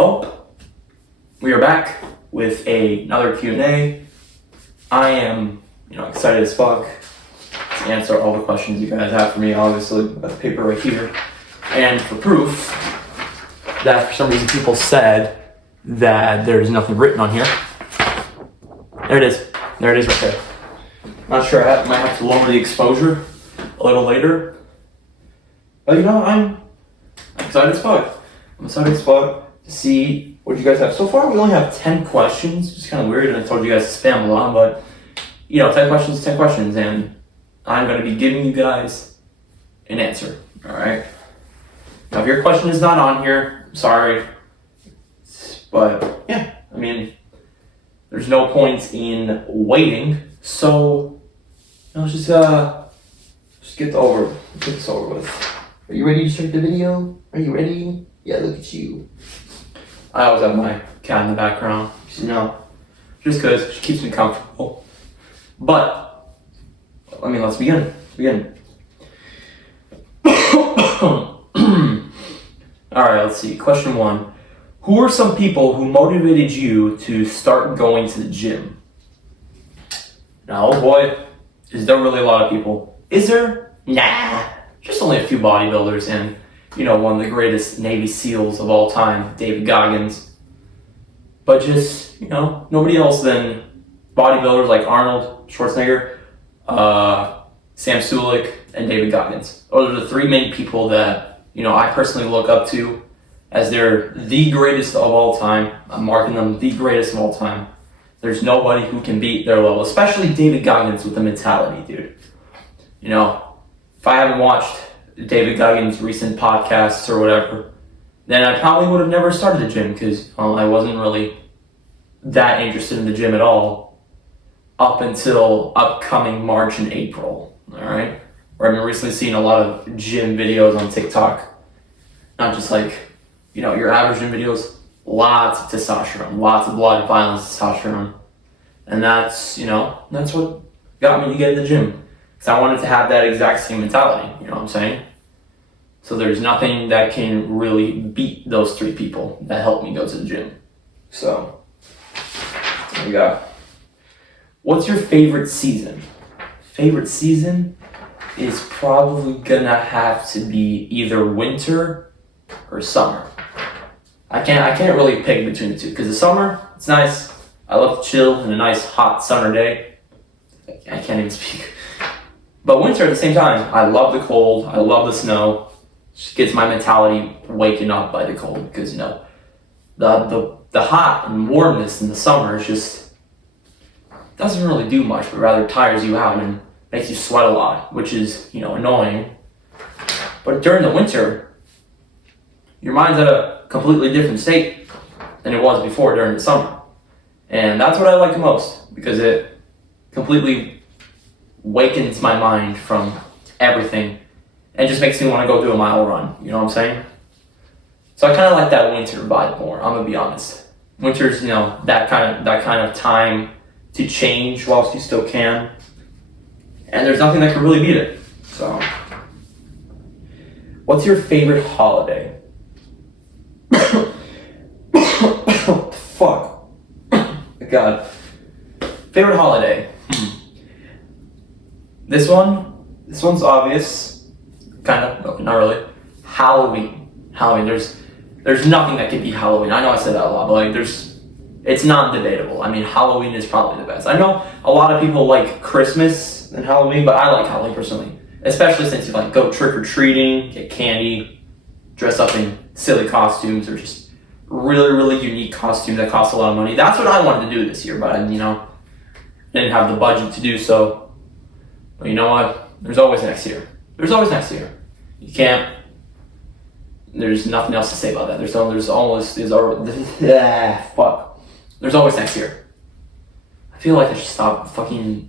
Well, we are back with another Q&A. I am, excited as fuck to answer all the questions you guys have for me. Obviously, I've got the paper right here. And for proof that for some reason people said that there's nothing written on here. There it is. There it is right there. Not sure, I might have to lower the exposure a little later. But I'm excited as fuck. I'm excited as fuck to see what you guys have. So far, we only have 10 questions. It's kind of weird, and I told you guys to spam a lot, but 10 questions, and I'm going to be giving you guys an answer, all right? Now, if your question is not on here, I'm sorry, but yeah, there's no point in waiting, so let's just get this over with. Are you ready to start the video? Are you ready? Yeah, look at you. I always have my cat in the background, just because she keeps me comfortable. But, let's begin. Alright, let's see. Question 1. Who are some people who motivated you to start going to the gym? Now, oh boy, is there really a lot of people? Is there? Nah. Just only a few bodybuilders and, one of the greatest Navy SEALs of all time, David Goggins. But just, nobody else than bodybuilders like Arnold Schwarzenegger, Sam Sulek, and David Goggins. Those are the 3 main people that, I personally look up to as they're the greatest of all time. I'm marking them the greatest of all time. There's nobody who can beat their level, especially David Goggins with the mentality, dude. If I haven't watched David Goggins' recent podcasts or whatever, then I probably would have never started the gym because I wasn't really that interested in the gym at all up until upcoming March and April, all right? Where I've been recently seeing a lot of gym videos on TikTok. Not just your average gym videos, lots of testosterone, lots of blood, violence, testosterone. And that's what got me to get in the gym. Because I wanted to have that exact same mentality, you know what I'm saying? So there's nothing that can really beat those 3 people that helped me go to the gym. So, there we go. What's your favorite season? Favorite season is probably gonna have to be either winter or summer. I can't really pick between the two, because the summer, it's nice. I love to chill in a nice hot summer day. I can't even speak. But winter at the same time, I love the cold, I love the snow. Just gets my mentality waking up by the cold, because the hot and warmness in the summer is just doesn't really do much, but rather tires you out and makes you sweat a lot, which is annoying. But during the winter, your mind's at a completely different state than it was before during the summer, and that's what I like the most, because it completely wakens my mind from everything and just makes me want to go do a mile run, you know what I'm saying? So I kind of like that winter vibe more, I'm gonna be honest. Winter's, that kind of time to change whilst you still can, and there's nothing that can really beat it. So, what's your favorite holiday? Fuck. God. Favorite holiday. This one's obvious. Kind of, not really. Halloween. There's nothing that can beat Halloween. I know I said that a lot, but it's not debatable. Halloween is probably the best. I know a lot of people like Christmas and Halloween, but I like Halloween personally. Especially since you go trick-or-treating, get candy, dress up in silly costumes, or just really, really unique costumes that cost a lot of money. That's what I wanted to do this year, but I didn't have the budget to do so. But you know what? There's always next year. You can't. There's nothing else to say about that. There's always next year. I feel like I should stop fucking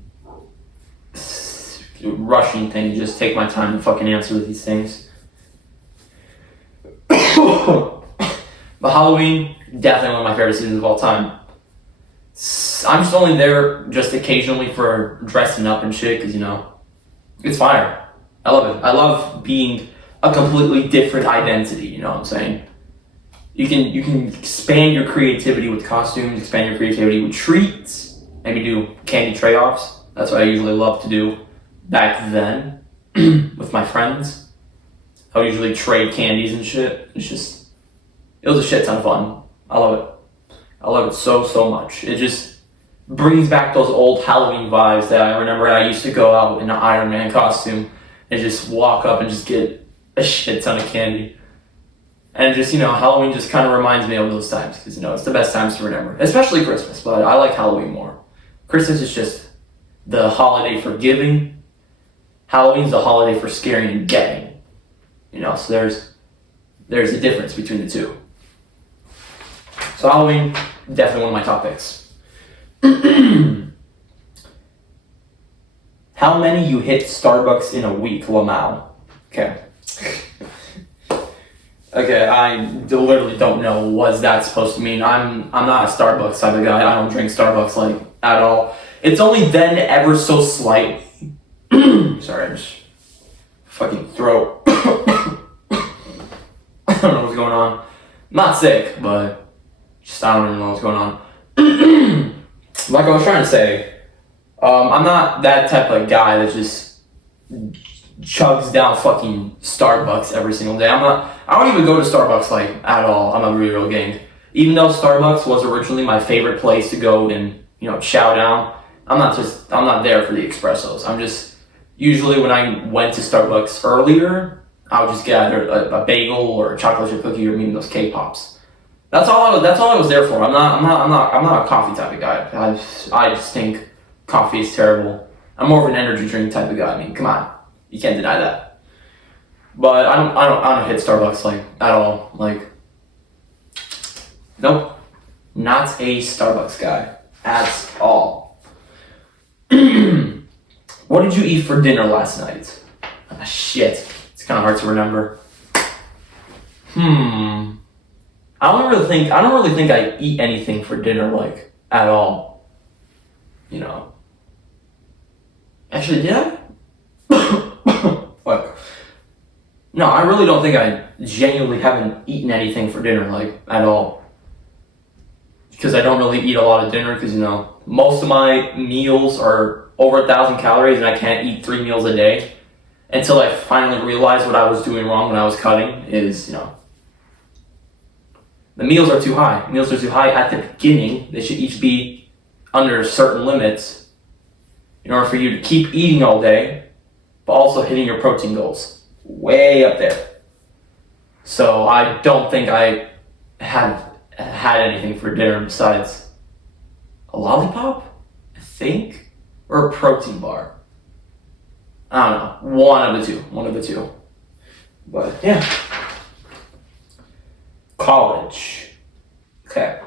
rushing things. Just take my time to fucking answer these things. But Halloween, definitely one of my favorite seasons of all time. I'm just only there just occasionally for dressing up and shit, because it's fire. I love it. I love being a completely different identity, you know what I'm saying? You can expand your creativity with costumes, expand your creativity with treats, maybe do candy trade-offs. That's what I usually love to do back then with my friends. I would usually trade candies and shit. It was a shit ton of fun. I love it. I love it so much. It just brings back those old Halloween vibes that I remember. I used to go out in an Iron Man costume and just walk up and just get a shit ton of candy. And just, Halloween just kind of reminds me of those times because, it's the best times to remember. Especially Christmas, but I like Halloween more. Christmas is just the holiday for giving. Halloween's the holiday for scaring and getting. So there's a difference between the two. So Halloween, definitely one of my top picks. How many you hit Starbucks in a week, Lamau? Okay. Okay, I literally don't know what that's supposed to mean. I'm not a Starbucks type of guy. I don't drink Starbucks at all. It's only then ever so slight. Sorry, I'm just fucking throat. I don't know what's going on. I'm not sick, but just I don't even know what's going on. Like I was trying to say, I'm not that type of guy that just chugs down fucking Starbucks every single day. I don't even go to Starbucks at all. I'm a real gang. Even though Starbucks was originally my favorite place to go and chow down, I'm not there for the espressos. I'm just usually when I went to Starbucks earlier, I would just get either a bagel or a chocolate chip cookie or maybe those K-pops. That's all I was there for. I'm not a coffee type of guy. I just think coffee is terrible. I'm more of an energy drink type of guy. I mean, come on, you can't deny that. But I don't hit Starbucks at all. Nope, not a Starbucks guy at all. What did you eat for dinner last night? Ah, shit, it's kind of hard to remember. I don't really think I eat anything for dinner at all. Actually, did I? Fuck. No, I really don't think I genuinely haven't eaten anything for dinner at all. Because I don't really eat a lot of dinner because most of my meals are over 1,000 calories and I can't eat 3 meals a day. Until I finally realized what I was doing wrong when I was cutting is, the meals are too high. Meals are too high at the beginning. They should each be under certain limits in order for you to keep eating all day, but also hitting your protein goals. Way up there. So I don't think I have had anything for dinner besides a lollipop, I think, or a protein bar. I don't know. One of the two. But yeah. College. Okay.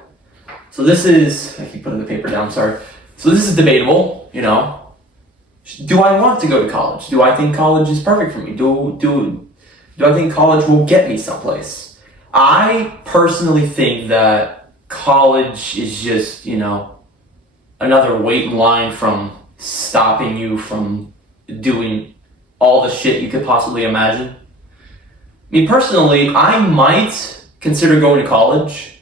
So this is, I keep putting the paper down, sorry. So this is debatable, Do I want to go to college? Do I think college is perfect for me? Do I think college will get me someplace? I personally think that college is just, another wait in line from stopping you from doing all the shit you could possibly imagine. Me personally, I might consider going to college,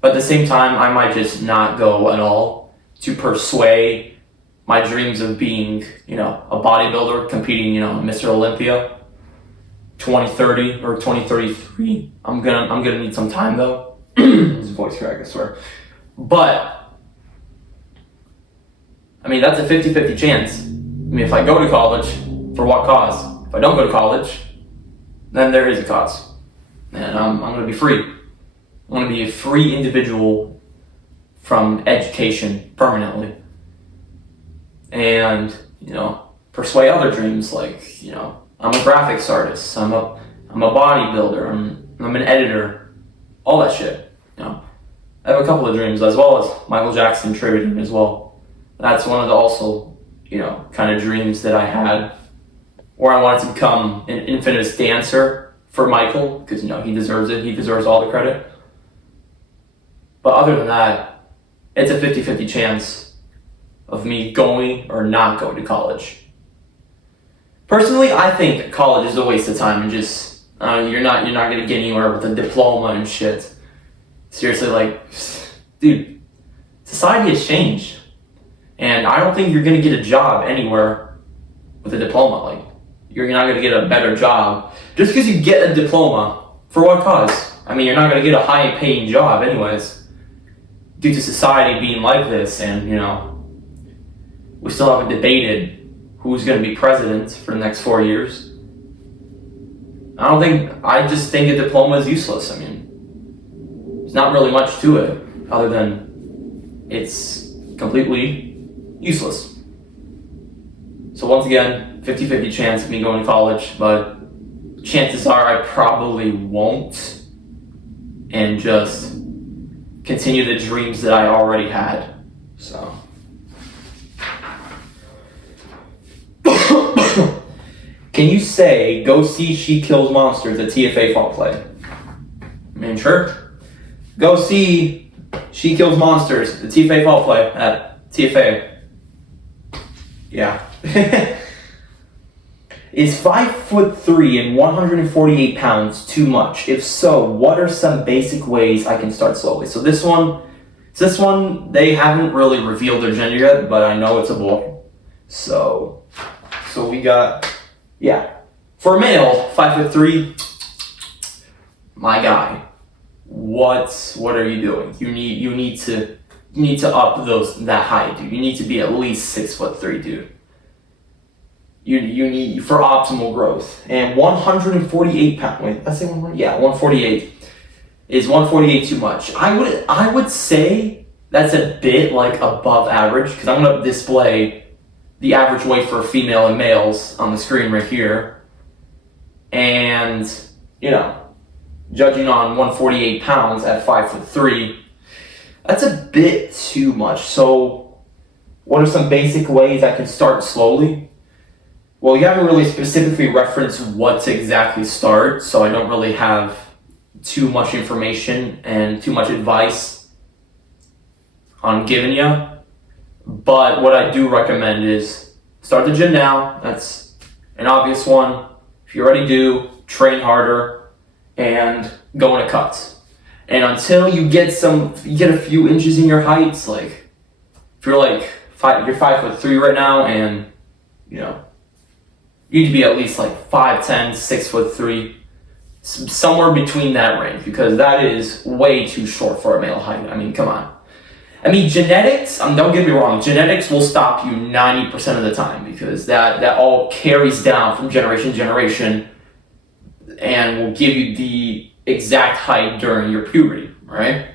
but at the same time, I might just not go at all to pursue my dreams of being, a bodybuilder competing, Mr. Olympia 2030 or 2033. I'm gonna need some time though. His voice crack, I swear. But that's a 50-50 chance. If I go to college, for what cause? If I don't go to college, then there is a cause. And I'm going to be free. I'm going to be a free individual from education permanently. And, pursue other dreams I'm a graphics artist, I'm a bodybuilder, I'm an editor, all that shit. I have a couple of dreams as well as Michael Jackson tributing as well. That's one of the also kind of dreams that I had, where I wanted to become an infamous dancer for Michael, because, he deserves it. He deserves all the credit. But other than that, it's a 50-50 chance of me going or not going to college. Personally, I think college is a waste of time and just, you're not going to get anywhere with a diploma and shit. seriously, like, dude, society has changed. And I don't think you're going to get a job anywhere with a diploma. Like, you're not going to get a better job just because you get a diploma. For what cause? I mean, you're not going to get a high-paying job anyways, due to society being like this. And, you know, we still haven't debated who's going to be president for the next 4 years. I just think a diploma is useless. I mean, there's not really much to it other than it's completely useless. So once again, 50-50 chance of me going to college, but chances are I probably won't, and just continue the dreams that I already had. So. Can you say, go see She Kills Monsters at TFA Fall Play? I mean, sure. Go see She Kills Monsters at TFA Fall Play at TFA. Yeah. Is 5'3" and 148 pounds too much? If so, what are some basic ways I can start slowly? So this one, they haven't really revealed their gender yet, but I know it's a boy. So we got, yeah. For a male, 5'3", my guy, what are you doing? You need to up that height, dude. You need to be at least 6'3", dude. You need for optimal growth. And 148 pounds. Wait, let's say 148. Yeah, 148. Is 148 too much? I would say that's a bit like above average, because I'm gonna display the average weight for female and males on the screen right here. And, you know, judging on 148 pounds at 5'3", that's a bit too much. So what are some basic ways I can start slowly? Well, you haven't really specifically referenced what to exactly start, so I don't really have too much information and too much advice on giving you. But what I do recommend is start the gym now. That's an obvious one. If you already do, train harder and go into cuts. And until you get a few inches in your heights, like if you're like you're 5'3" right now, and you know, you need to be at least like 5'10", 6'3", somewhere between that range, because that is way too short for a male height. I mean, come on. I mean, genetics, don't get me wrong, genetics will stop you 90% of the time, because that all carries down from generation to generation and will give you the exact height during your puberty, right?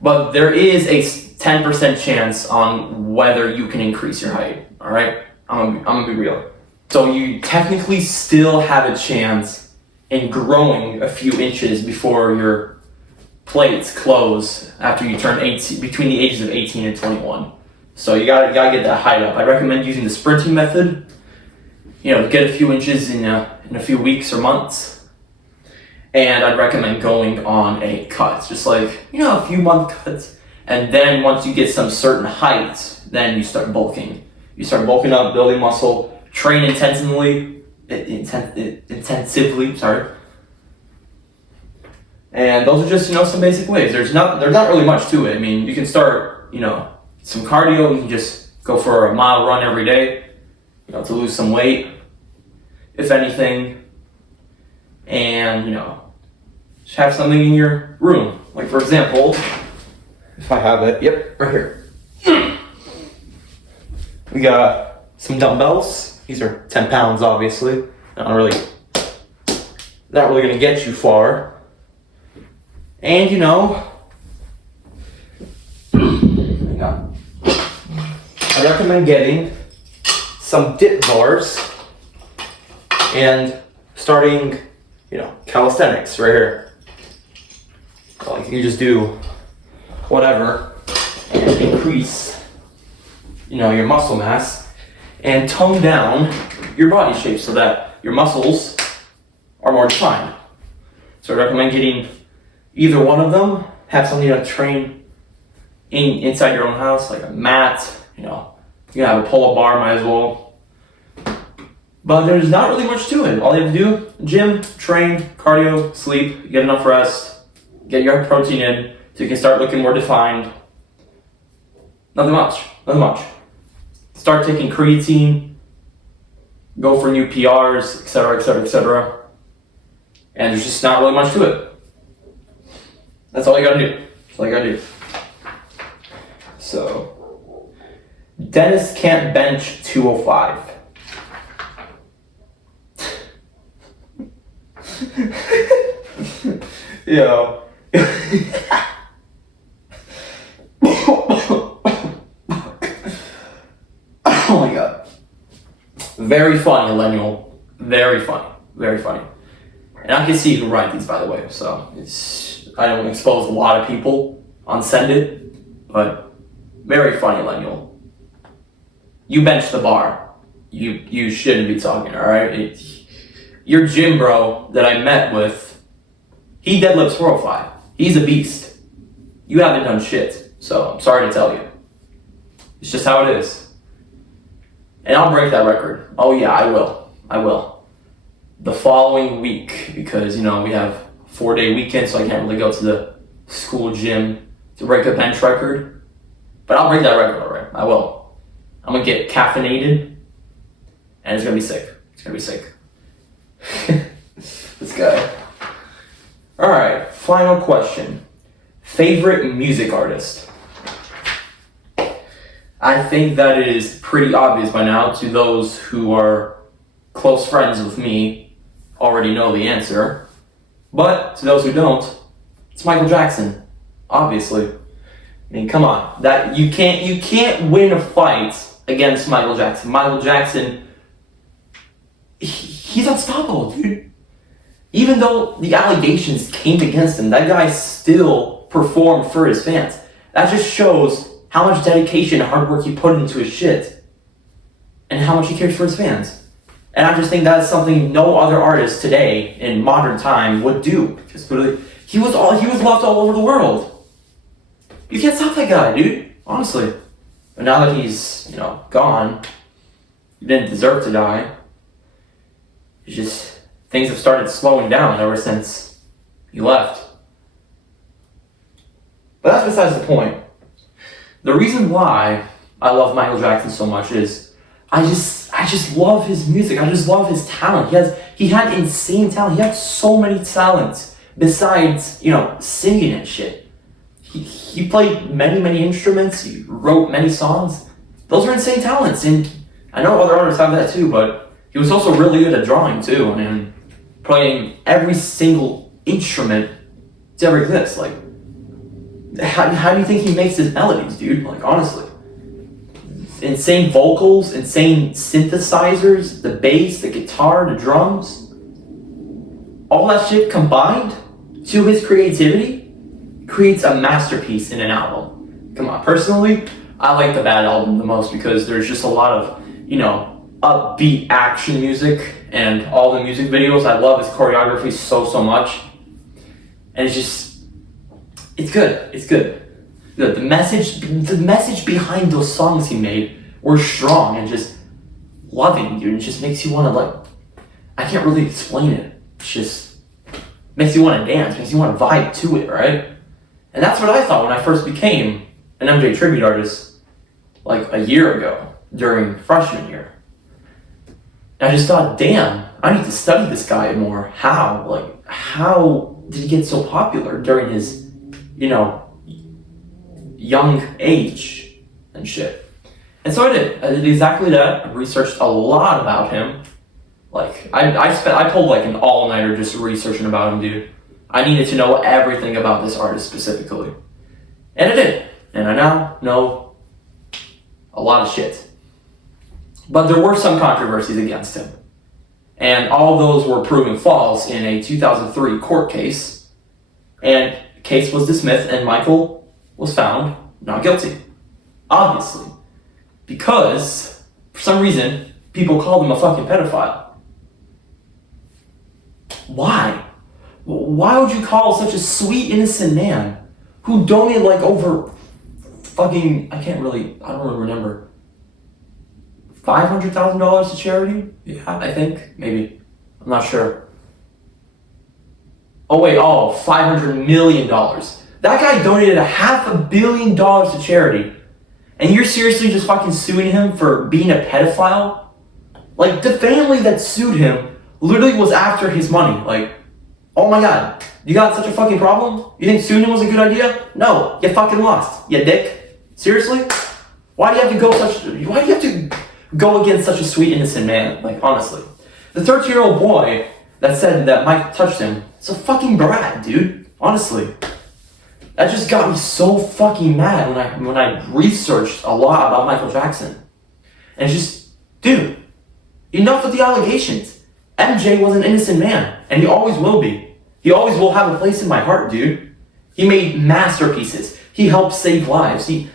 But there is a 10% chance on whether you can increase your height, all right? I'm gonna be real. So you technically still have a chance in growing a few inches before your plates close after you turn 18, between the ages of 18 and 21. So you gotta get that height up. I recommend using the sprinting method. You know, get a few inches in a few weeks or months. And I'd recommend going on a cut, just like, you know, a few month cuts. And then once you get some certain height, then you start bulking. You start bulking up, building muscle, train intensively, sorry. And those are just, you know, some basic ways. There's not really much to it. I mean, you can start, you know, some cardio. You can just go for a mile run every day, you know, to lose some weight, if anything. And, you know, just have something in your room. Like, for example, if I have it, yep, right here. We got some dumbbells. These are 10 pounds, obviously. Not really gonna get you far. And, you know, I recommend getting some dip bars and starting, you know, calisthenics right here. So like, you can just do whatever and increase, you know, your muscle mass and tone down your body shape so that your muscles are more defined. So I recommend getting either one of them. Have something to train inside your own house, like a mat, you know, you have a pull-up bar, might as well. But there's not really much to it. All you have to do, gym, train, cardio, sleep, get enough rest, Get your protein in so you can start looking more defined. Nothing much. Start taking creatine, go for new PRs, etc. And there's just not really much to it. That's all you gotta do. So, Dennis can't bench 205. Yo. Oh my god. Very funny, Lemuel. Very funny. And I can see who write these, by the way, so I don't expose a lot of people on Send It, but very funny, Lemuel. You bench the bar. You shouldn't be talking, alright? Your gym bro that I met with, he deadlifts 405. He's a beast. You haven't done shit, so I'm sorry to tell you. It's just how it is. And I'll break that record. Oh yeah, I will. The following week, because, we have a 4-day weekend, so I can't really go to the school gym to break a bench record. But I'll break that record, alright? I will. I'm gonna get caffeinated, and it's gonna be sick. This guy. Alright, final question. Favorite music artist? I think that it is pretty obvious by now to those who are close friends with me already know the answer. But to those who don't, it's Michael Jackson. Obviously. I mean, come on. That you can't win a fight against Michael Jackson. Michael Jackson, he's unstoppable, dude. Even though the allegations came against him, that guy still performed for his fans. That just shows how much dedication and hard work he put into his shit, and how much he cares for his fans. And I just think that is something no other artist today in modern time would do. Just literally, he was loved all over the world. You can't stop that guy, dude. Honestly. But now that he's, gone, he didn't deserve to die. It's just things have started slowing down ever since he left. But that's besides the point. The reason why I love Michael Jackson so much is I just love his music. I just love his talent. He had insane talent. He had so many talents besides, singing and shit. He played many instruments. He wrote many songs. Those are insane talents, and I know other artists have that too, but he was also really good at drawing too, and playing every single instrument to ever exist. Like, how do you think he makes his melodies, dude? Like, honestly. Insane vocals, insane synthesizers, the bass, the guitar, the drums. All that shit combined to his creativity creates a masterpiece in an album. Come on, personally, I like the Bad album the most because there's just a lot of, upbeat action music, and all the music videos. I love his choreography so much. And it's good. The message behind those songs he made were strong and just loving, dude. It just makes you want to, I can't really explain it. It just makes you want to dance, makes you want to vibe to it, right? And that's what I thought when I first became an MJ tribute artist, a year ago during freshman year. And I just thought, damn, I need to study this guy more. How did he get so popular during his, young age and shit? And so I did exactly that. I researched a lot about him. I pulled an all-nighter just researching about him, dude. I needed to know everything about this artist specifically. And I did. And I now know a lot of shit. But there were some controversies against him. And all of those were proven false in a 2003 court case. And the case was dismissed, and Michael was found not guilty. Obviously. Because, for some reason, people called him a fucking pedophile. Why? Why would you call such a sweet, innocent man who donated over fucking, I don't really remember, $500,000 to charity? Yeah, I think, maybe. I'm not sure. $500 million. That guy donated $500 million to charity. And you're seriously just fucking suing him for being a pedophile? Like, the family that sued him literally was after his money. Like, oh my god, you got such a fucking problem? You think suing him was a good idea? No, you fucking lost, you dick. Seriously? Why do you have to go against such a sweet, innocent man? Like, honestly. The 13-year-old boy that said that Mike touched him is a fucking brat, dude. Honestly. That just got me so fucking mad when I researched a lot about Michael Jackson. And it's just, dude, enough with the allegations. MJ was an innocent man, and he always will be. He always will have a place in my heart, dude. He made masterpieces. He helped save lives. He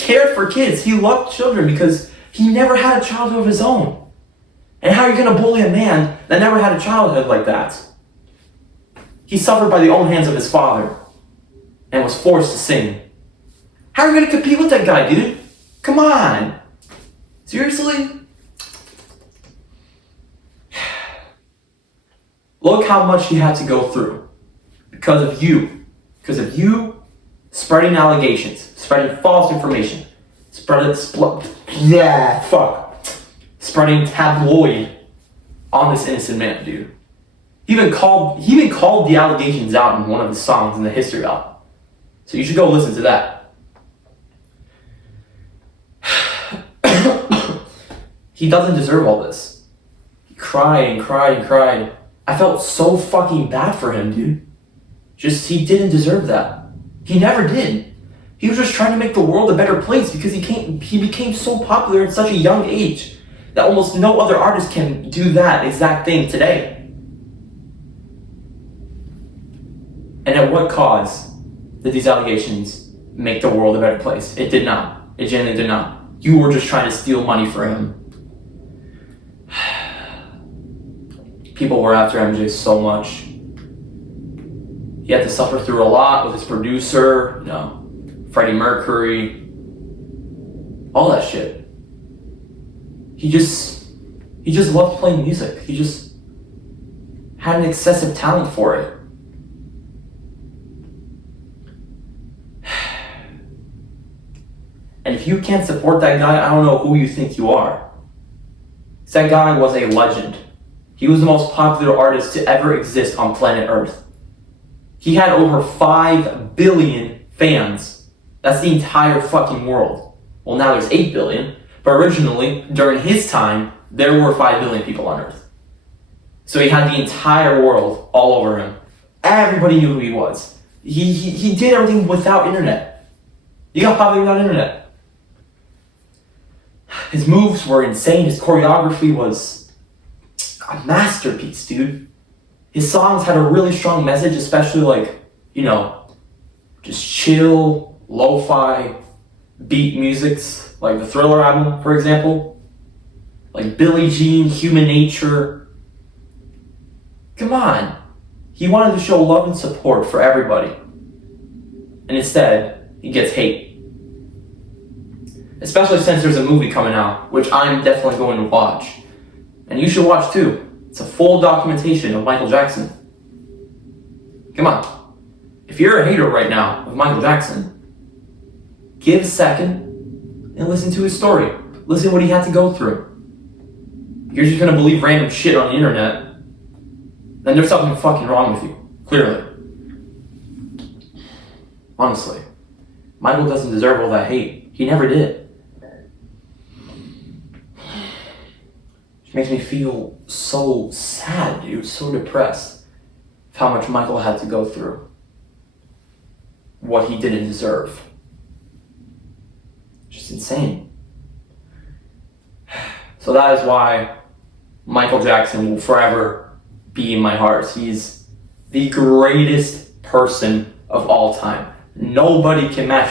cared for kids. He loved children because he never had a childhood of his own. And how are you going to bully a man that never had a childhood like that? He suffered by the own hands of his father and was forced to sing. How are you going to compete with that guy, dude? Come on. Seriously? Look how much he had to go through because of you. Because of you spreading allegations, spreading false information, spreading tabloid on this innocent man, dude. He even called the allegations out in one of his songs in the History album. So you should go listen to that. He doesn't deserve all this. He cried and cried and cried. I felt so fucking bad for him, dude. He didn't deserve that. He never did. He was just trying to make the world a better place because he became so popular at such a young age that almost no other artist can do that exact thing today. And at what cause did these allegations make the world a better place? It did not. It genuinely did not. You were just trying to steal money for him. People were after MJ so much. He had to suffer through a lot with his producer, Freddie Mercury, all that shit. He just loved playing music. He just had an excessive talent for it. And if you can't support that guy, I don't know who you think you are. That guy was a legend. He was the most popular artist to ever exist on planet Earth. He had over 5 billion fans. That's the entire fucking world. Well, now there's 8 billion, but originally, during his time, there were 5 billion people on Earth. So he had the entire world all over him. Everybody knew who he was. He did everything without internet. He got popular without internet. His moves were insane. His choreography was a masterpiece, dude. His songs had a really strong message, especially just chill, lo-fi, beat musics, like the Thriller album, for example. Like Billie Jean, Human Nature. Come on. He wanted to show love and support for everybody. And instead, he gets hate. Especially since there's a movie coming out, which I'm definitely going to watch. And you should watch too. It's a full documentation of Michael Jackson. Come on. If you're a hater right now of Michael Jackson, give a second and listen to his story. Listen to what he had to go through. You're just going to believe random shit on the internet, then there's something fucking wrong with you. Clearly. Honestly. Michael doesn't deserve all that hate. He never did. It makes me feel so sad, dude, so depressed of how much Michael had to go through. What he didn't deserve. Just insane. So that is why Michael Jackson will forever be in my heart. He's the greatest person of all time. Nobody can match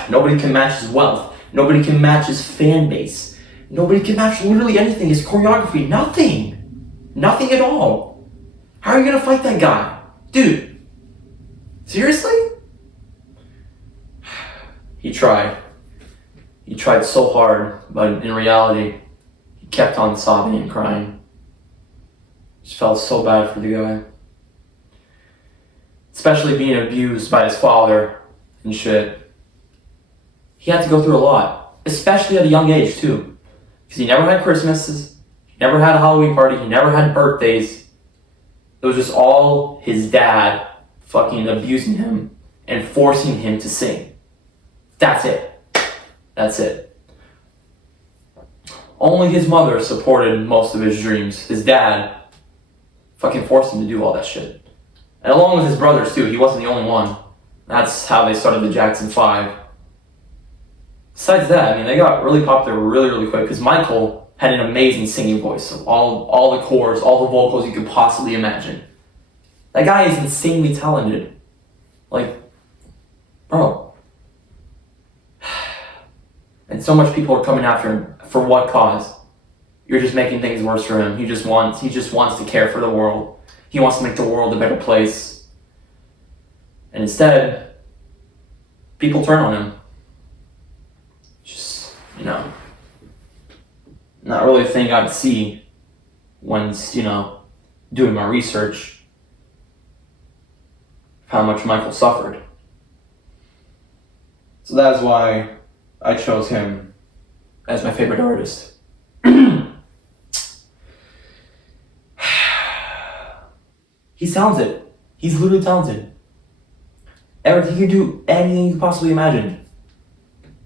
his wealth. Nobody can match his fan base. Nobody can match literally anything. His choreography, nothing. Nothing at all. How are you going to fight that guy? Dude, seriously? He tried. He tried so hard, but in reality, he kept on sobbing and crying. Just felt so bad for the guy. especially being abused by his father and shit. He had to go through a lot, especially at a young age too, because he never had Christmases, he never had a Halloween party, he never had birthdays. It was just all his dad fucking abusing him and forcing him to sing. That's it. That's it. Only his mother supported most of his dreams. His dad fucking forced him to do all that shit. And along with his brothers too, he wasn't the only one. That's how they started the Jackson 5. Besides that, I mean, they got really popular really, really quick because Michael had an amazing singing voice. So all the chords, all the vocals you could possibly imagine. That guy is insanely talented. Like, bro. And so much people are coming after him. For what cause? You're just making things worse for him. He just wants to care for the world. He wants to make the world a better place. And instead, people turn on him. Just, not really a thing I'd see when, doing my research of how much Michael suffered. So that's why I chose him as my favorite artist. He's talented. He's literally talented. He can do anything you could possibly imagine.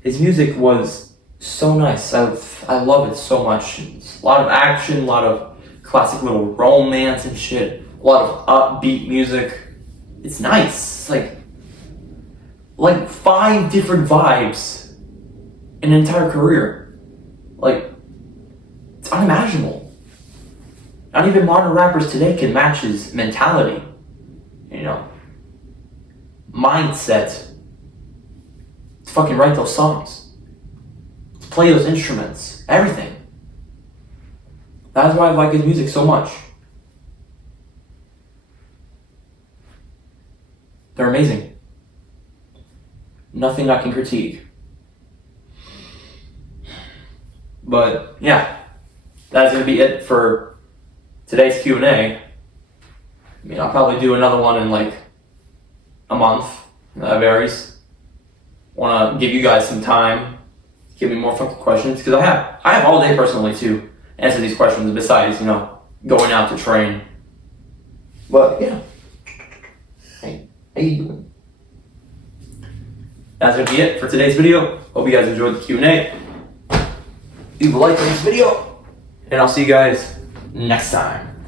His music was so nice. I love it so much. It's a lot of action, a lot of classic little romance and shit. A lot of upbeat music. It's nice. It's like 5 different vibes in an entire career. It's unimaginable. Not even modern rappers today can match his mentality. Mindset. To fucking write those songs. To play those instruments. Everything. That's why I like his music so much. They're amazing. Nothing I can critique. But yeah, that's gonna be it for today's Q&A. I'll probably do another one in a month. That varies. Want to give you guys some time, give me more fucking questions, because I have all day personally to answer these questions besides going out to train. But yeah, hey, how you doing? That's gonna be it for today's video. Hope you guys enjoyed the Q&A. Leave a like on this video, and I'll see you guys next time.